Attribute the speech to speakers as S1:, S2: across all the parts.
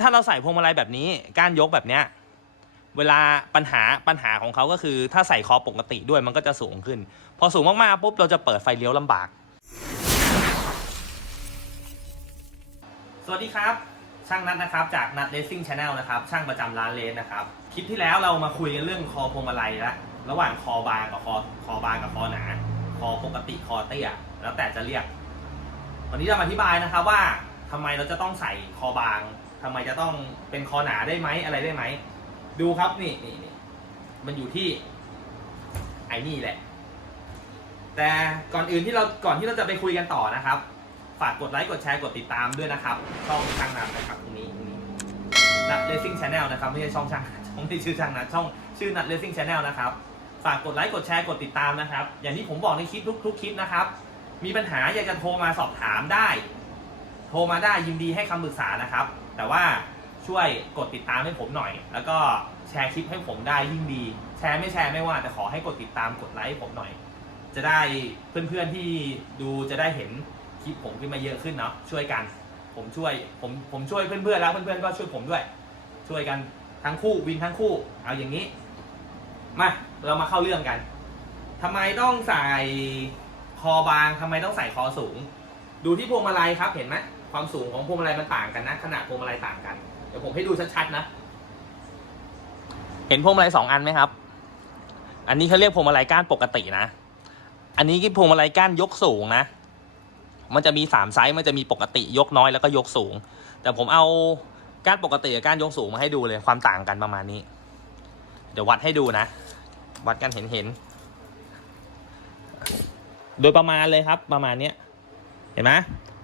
S1: ถ้าเราใส่พวงมาลัยแบบนี้ก้านยกแบบเนี้ยเวลาปัญหาปัญหาของเขาก็คือ ถ้าใส่คอปกติด้วยมันก็จะสูงขึ้น พอสูงมากๆปุ๊บเราจะเปิดไฟเลี้ยวลำบาก สวัสดีครับ ช่างนัดนะครับจากนัดเลสซิ่งชาแนลนะครับ ช่างประจำร้านเลสนะครับ คลิปที่แล้วเรามาคุยกันเรื่องคอพวงมาลัยแล้วระหว่างคอบางกับคอคอบางกับคอหนา คอปกติคอเตี้ยแล้วแต่จะเรียก วันนี้จะมาอธิบายนะครับว่าทำไมเราจะต้องใส่คอบาง ทำไมจะต้องเป็นคอหนาได้ไหมอะไรได้ไหม ดูครับนี่นี่นี่มันอยู่ที่ ไอ้นี่แหละ แต่ก่อนอื่นที่เราก่อนที่เราจะไปคุยกันต่อนะครับ ฝากกดไลค์กดแชร์กดติดตามด้วยนะครับ ช่องช่างนัดนะครับตรงนี้ตรงนี้นัดเลสซิ่งชาแนลนะครับไม่ใช่ช่องช่างช่องที่ชื่อช่างนัดช่องชื่อนัดเลสซิ่งชาแนลนะครับฝากกดไลค์กดแชร์กดติดตามนะครับ อย่างที่ผมบอกในคลิปทุกทุกคลิปนะครับ มีปัญหาอยากจะโทรมาสอบถามได้ โทรมาได้ยินดีให้คำปรึกษานะครับ แต่ว่าช่วยกดติดตามให้ผมหน่อย แล้วก็แชร์คลิปให้ผมได้ยิ่งดี แชร์ไม่แชร์ไม่ว่า แต่ขอให้กดติดตามกดไลค์ให้ผมหน่อย จะได้เพื่อนๆที่ดูจะได้เห็นคลิปผมขึ้นมาเยอะขึ้นเนาะช่วยกัน ผมช่วยผมผมช่วยเพื่อนๆแล้วเพื่อนๆก็ช่วยผมด้วย ช่วยกันทั้งคู่วินทั้งคู่ เอาอย่างนี้ มาเรามาเข้าเรื่องกันทำไมต้องใส่คอบางทำไมต้องใส่คอสูง ดูที่พวงมาลัยครับเห็นไหม ความสูงของพวงมาลัยมันต่างกันนะ ขนาดพวงมาลัยต่างกัน เดี๋ยวผมให้ดูชัดๆนะ เห็นพวงมาลัยสองอันไหมครับ อันนี้เขาเรียกพวงมาลัยก้านปกตินะ อันนี้คือพวงมาลัยก้านยกสูงนะ มันจะมีสามไซส์ มันจะมีปกติยกน้อยแล้วก็ยกสูง แต่ผมเอาก้านปกติกับก้านยกสูงมาให้ดูเลยความต่างกันประมาณนี้ เดี๋ยววัดให้ดูนะ วัดกันเห็นเห็นๆโดยประมาณเลยครับประมาณเนี้ย เห็นไหม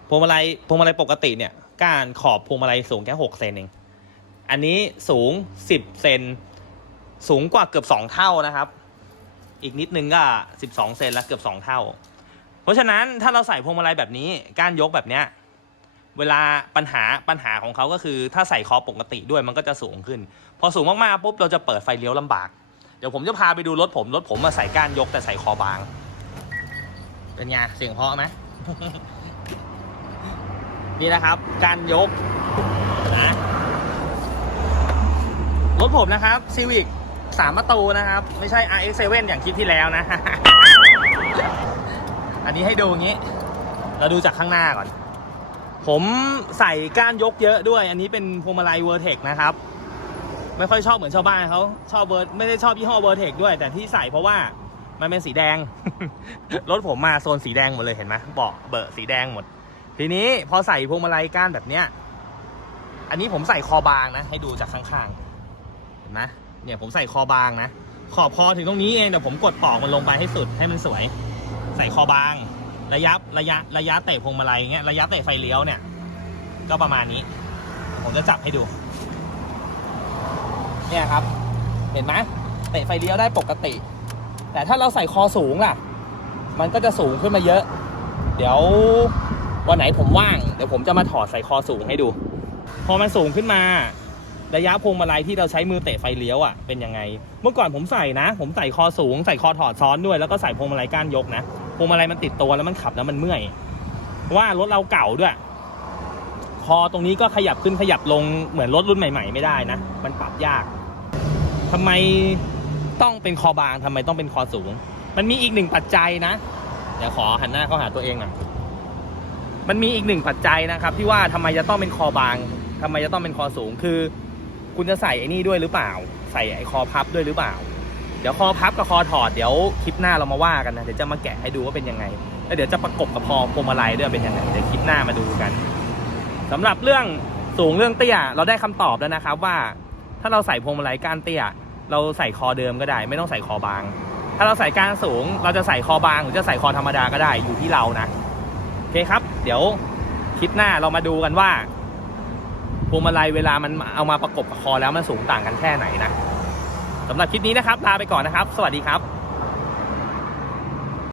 S1: พวงมาลัยพวงมาลัยปกติเนี่ยก้านขอบพวงมาลัยสูงแค่หกเซนเองอันนี้สูงสิบเซนสูงกว่าเกือบสองเท่านะครับ อีกนิดนึงก็สิบสองเซนแล้วเกือบสองเท่า เพราะฉะนั้นถ้าเราใส่พวงมาลัยแบบนี้ก้านยกแบบเนี้ยเวลาปัญหาปัญหาของเขาก็คือถ้าใส่คอปกติด้วยมันก็จะสูงขึ้น พอสูงมากๆปุ๊บเราจะเปิดไฟเลี้ยวลำบาก เดี๋ยวผมจะพาไปดูรถผมรถผมมาใส่ก้านยกแต่ใส่คอบาง เป็นไงเสียงเพราะไหม นี่นะครับการยกนะรถผมนะครับ Civic สามประตูนะครับ ไม่ใช่ RX7 อย่างคลิปที่แล้วนะ อันนี้ให้ดูอย่างนี้ เราดูจากข้างหน้าก่อน ผมใส่ก้านยกเยอะด้วย อันนี้เป็นพวงมาลัยเวอร์เทคนะครับ ไม่ค่อยชอบเหมือนชาวบ้านเขาชอบเบอร์ไม่ได้ชอบยี่ห้อเวอร์เทคด้วย แต่ที่ใส่เพราะว่ามันเป็นสีแดง รถผมมาโซนสีแดงหมดเลยเห็นไหมเบาะเบอร์สีแดงหมด ทีนี้พอใส่พวงมาลัยก้านแบบเนี้ย อันนี้ผมใส่คอบางนะ ให้ดูจากข้างๆเห็นไหมเนี่ยผมใส่คอบางนะ ขอบคอถึงตรงนี้เองแต่ผมกดปอกมันลงไปให้สุดให้มันสวย ใส่คอบาง ระยะระยะระยะเตะพวงมาลัยเงี้ยระยะเตะไฟเลี้ยวเนี่ย ก็ประมาณนี้ ผมจะจับให้ดู เนี่ยครับ เห็นไหมเตะไฟเลี้ยวได้ปกติ แต่ถ้าเราใส่คอสูงล่ะ มันก็จะสูงขึ้นมาเยอะ เดี๋ยว วันไหนผมว่างเดี๋ยวผมจะมาถอดใส่คอสูงให้ดู พอมันสูงขึ้นมาระยะพวงมาลัยที่เราใช้มือเตะไฟเลี้ยวอะเป็นยังไง เมื่อก่อนผมใส่นะ ผมใส่คอสูง ใส่คอถอดซ้อนด้วยแล้วก็ใส่พวงมาลัยก้านยกนะพวงมาลัยมันติดตัวแล้วมันขับแล้วมันเมื่อยว่ารถเราเก่าด้วย คอตรงนี้ก็ขยับขึ้นขยับลงเหมือนรถรุ่นใหม่ ๆ ไม่ได้นะ มันปรับยากทำไมต้องเป็นคอบางทำไมต้องเป็นคอสูง มันมีอีกหนึ่งปัจจัยนะ เดี๋ยวขอหันหน้าเข้าหาตัวเองหน่อย มันมีอีกหนึ่งปัจจัยนะครับ ที่ว่าทำไมจะต้องเป็นคอบางทำไมจะต้องเป็นคอสูง คือ คุณจะใส่ไอ้นี่ด้วยหรือเปล่า ใส่ไอ้คอพับด้วยหรือเปล่า เดี๋ยวคอพับกับคอถอดเดี๋ยวคลิปหน้าเรามาว่ากันนะเดี๋ยวจะมาแกะให้ดูว่าเป็นยังไงแล้วเดี๋ยวจะประกบกับพอพวงมาลัยด้วยเป็นยังไงเดี๋ยวคลิปหน้ามาดูกันสำหรับเรื่องสูงเรื่องเตี้ยเราได้คำตอบแล้วนะครับว่า ถ้าเราใส่พวงมาลัยก้านเตี้ย เราใส่คอเดิมก็ได้ ไม่ต้องใส่คอบาง ถ้าเราใส่ก้านสูง เราจะใส่คอบางหรือจะใส่คอธรรมดาก็ได้อยู่ที่เรานะ เคครับ เดี๋ยวคลิปหน้าเรามาดูกันว่าพวงมาลัยเวลามันเอามาประกบกับคอแล้วมันสูงต่างกันแค่ไหนนะสำหรับคลิปนี้นะครับลาไปก่อนนะครับ สวัสดีครับ